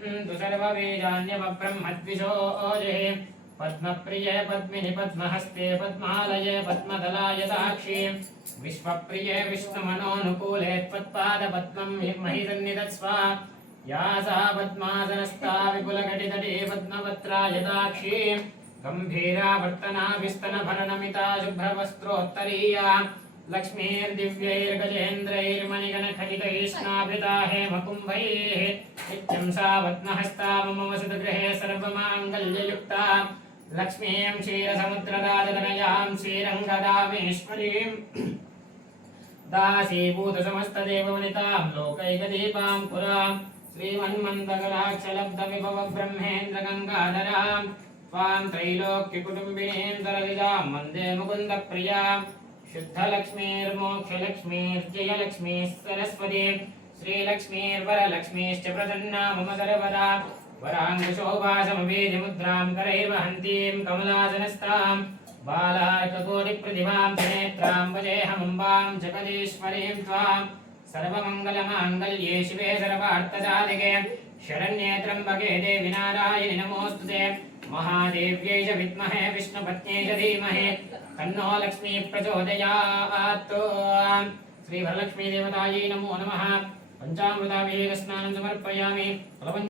तु सर्वबीजान्यवब्रह्मद्विषोऽजिः पद्मप्रिये पद्मिनि पद्महस्ते पद्मालये पद्मदलाय दाक्षी विश्वप्रिये विष्णुमनोनुकूले त्वत्पादपद्मं महि सन्निधत्स्व या सा पद्मासनस्था विपुलघटितटी पद्मपत्राय दाक्षी गम्भीरावर्तनाभिस्तनभरणमिता शुभ्रवस्त्रोत्तरीया लक्ष्मीर्दिव्यैर्गजेन्द्रैर्मणिगणखचितैष्णाभृता हेमकुम्भैः नित्यं सा पद्महस्ता मम वसतगृहे सर्वमाङ्गल्ययुक्ता लक्ष्मीं क्षीरसमुद्रराजतनयां श्रीरङ्गदामेश्वरीं दासीभूतसमस्तदेववनितां लोकैकदीपां पुरां श्रीमन्मन्दकटाक्षलब्धविभवब्रह्मेन्द्रगङ्गाधरां त्वां त्रैलोक्यकुटुम्बिनीं तरलिजां वन्दे मुकुन्दप्रियां शुद्धलक्ष्मीर्मोक्षलक्ष्मीर्जयलक्ष्मीः सरस्वती श्रीलक्ष्मीर्वरलक्ष्मीश्च प्रसन्ना मम सर्वदा वराङ्गशोभासमवेदिमुद्रां करैर्वहन्तीं कमलासनस्तां बालार्ककोटिप्रतिभां त्रिनेत्रां वजेऽहमम्बां जगदीश्वरीं त्वां सर्वमङ्गलमाङ्गल्ये शिवे सर्वार्थसाधिके शरण्ये त्र्यम्बके देवि नारायणि नमोऽस्तुते महादेव्यै च विद्महे विष्णुपत्न्यै च धीमहि तन्नो लक्ष्मी प्रचोदयात् श्रीवरलक्ष्मीदेवतायै नमो नमः पंचामृताभिषेकस्नानं समर्पयामि